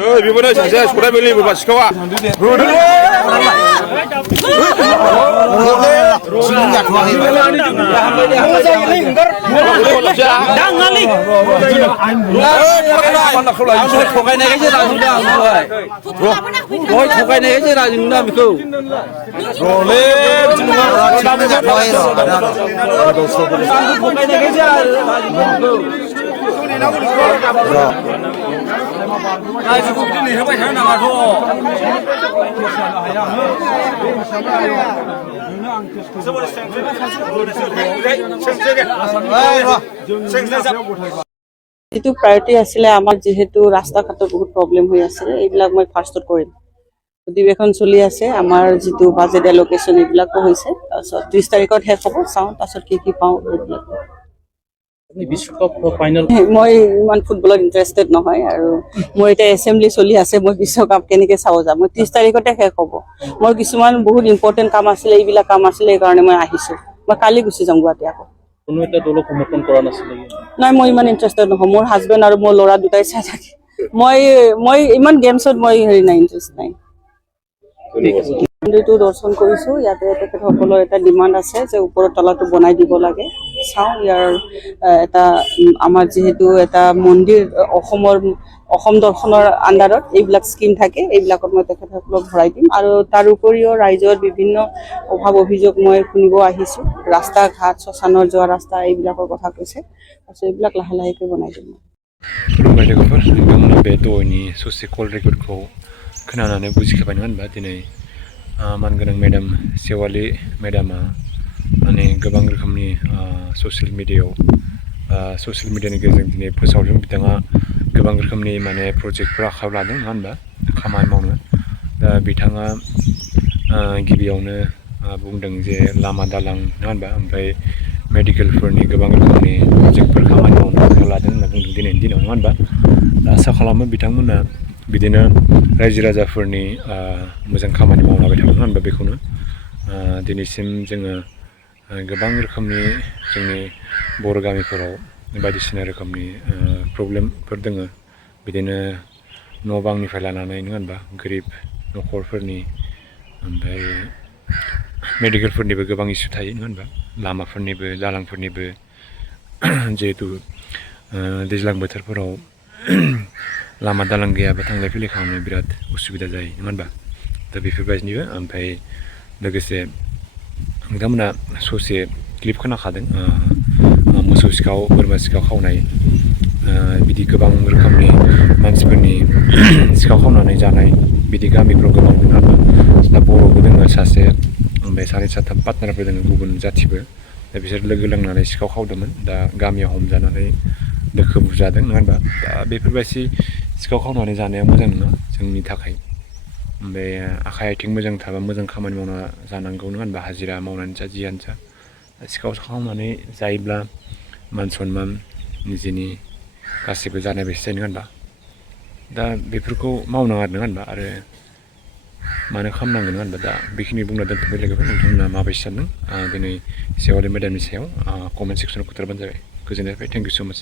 बेबोनो सासे सराय बेलि बाबा सिखावा যেটো প্ৰায়োৰিটি আছিল আমাৰ যেহেতু ৰাস্তা ঘাটৰ বহুত প্ৰবলেম হৈ আছে এইবিলাক মই ফাৰ্ষ্টত কৰিম অধিৱেশন চলি আছে আমাৰ যেটো বাজেট এলোকেশন এইবিলাকো হৈছে তাৰপিছত 30 তাৰিখত শেষ হ'ব চাওঁ তাৰপিছত কি পাওঁ এইবিলাক বিশ্বকাপ ফাইনাল মই ইমান ফুটবলত ইন্টাৰেষ্টেড নহয় আৰু মোৰ এটা এছেম্বলি চলি আছে মই বিশ্বকাপ কেনেকৈ চাব যাম মই 30 তাৰিখতে শেষ হ'ব মোৰ কিছুমান বহুত ইম্পৰ্টেণ্ট কাম আছিল এইবিলাক কাম আছিল এই কাৰণে মই আহিছোঁ মই কালি গুচি যাম গুৱাহাটী আকৌ কোনো এটা দলক সমৰ্থন কৰা নাছিল নাই মই ইমান ইন্টাৰেষ্টেড নহয় মোৰ হাজবেণ্ড আৰু মোৰ ল'ৰা দুটাই চাই থাকে মই ইমান গেমছত মই হেৰি নাই ইন্টাৰেষ্ট নাই মন্দিৰটো দৰ্শন কৰিছোঁ ইয়াতে তেখেতসকলৰ এটা ডিমাণ্ড আছে যে ওপৰৰ তলাটো বনাই দিব লাগে চাওঁ ইয়াৰ এটা আমাৰ যেহেতু এটা মন্দিৰ অসম দৰ্শনৰ আণ্ডাৰত এইবিলাক স্কিম থাকে এইবিলাকত মই তেখেতসকলক ভৰাই দিম আৰু তাৰ উপৰিও ৰাইজৰ বিভিন্ন অভাৱ অভিযোগ মই শুনিব আহিছোঁ ৰাস্তা ঘাট শ্মশানৰ যোৱা ৰাস্তা এইবিলাকৰ কথা কৈছে তাৰপিছত এইবিলাক লাহে লাহেকৈ বনাই দিম खुलुमबाय लोगोफोर नोंथांमोना बे द'नि ससे कल रेकर्डखौ खोनानानै बुजिखाबाय नङा होनबा दिनै मानगोनां मेडाम सेवालि मेडामा माने गोबां रोखोमनि ससियेल मिडियानि गेजेरजों दिनै फोसावदों बिथाङा गोबां रोखोमनि माने प्रजेक्टफोर आखायाव लादों नङा होनबा खामानि मावनो दा बिथाङा गिबियावनो बुंदों जे लामा दालां नङा होनबा ओमफ्राय मेडिकेलफोरनि गोबां रोखोमनि प्रजेक्टफोर खामानि मावनो आखायाव लादों होनना बुंदों दिनैनि दिनाव नङा होनबा आसा खालामो बिथांमोना बिदिनो रायजो राजाफोरनि मोजां खामानि मावलांबाय थागोन होनबा बेखौनो दिनैसिम जोङो गोबां रोखोमनि जोंनि बर' गामिफोराव बायदिसिना रोखोमनि प्रब्लेमफोर दोङो बिदिनो न' बांनिफ्राय लानानै नङा होनबा गोरिब न'खरफोरनि ओमफ्राय मेडिकेलफोरनिबो गोबां इसु थायो नङा होनबा लामाफोरनिबो दालांफोरनिबो जिहेतु दैज्लां बोथोरफोराव लामा दालां गैयाबा थांलाय फैलाय खालामनो बिराद उसुबिदा जायो नङा होनबा दा बेफोरबायदिनिबो ओमफ्राय लोगोसे नोंथांमोना ससे क्लिप खोनाखादों मोसौ सिखाव बोरमा सिखाव खावनाय बिदि गोबां रोखोमनि मानसिफोरनि सिखाव खावनानै जानाय बिदि गामिफ्राव गोबां दङ होनबा दा बर'बो दोङो सासे ओमफ्राय सानै साथाम पार्टनारफोर दोङो गुबुन जाथिबो दा बिसोर लोगो नांनानै सिखाव खावदोंमोन दा गामियाव हमजानानै दोखो बुजादों नङा होनबा दा बेफोरबायदि सिखाव खावनानै जानाया मोजां नङा जोंनि थाखाय ओमफ्राय आखाइ आथिं मोजां थाबा मोजां खामानि मावना जानांगौ नङा होनबा हाजिरा मावनानै जा जियानो जा सिखाव खावनानै जायोब्ला मान सनमान निजेनि गासैबो जानाय बायदि जायो नङा होनबा दा बेफोरखौ मावनाङा नङा होनबा आरो मानो खालामनांगोन नङा होनबा दा बेखिनि बुंना दोनथ'बाय लोगोफोर नोंथांमोना माबायदि सानदों दिनै सेवालि मेडामनि सायाव कमेन्ट सेक्सनाव खोथाबानो जाबाय गोजोननाय थाबाय थेंक इउ स' माच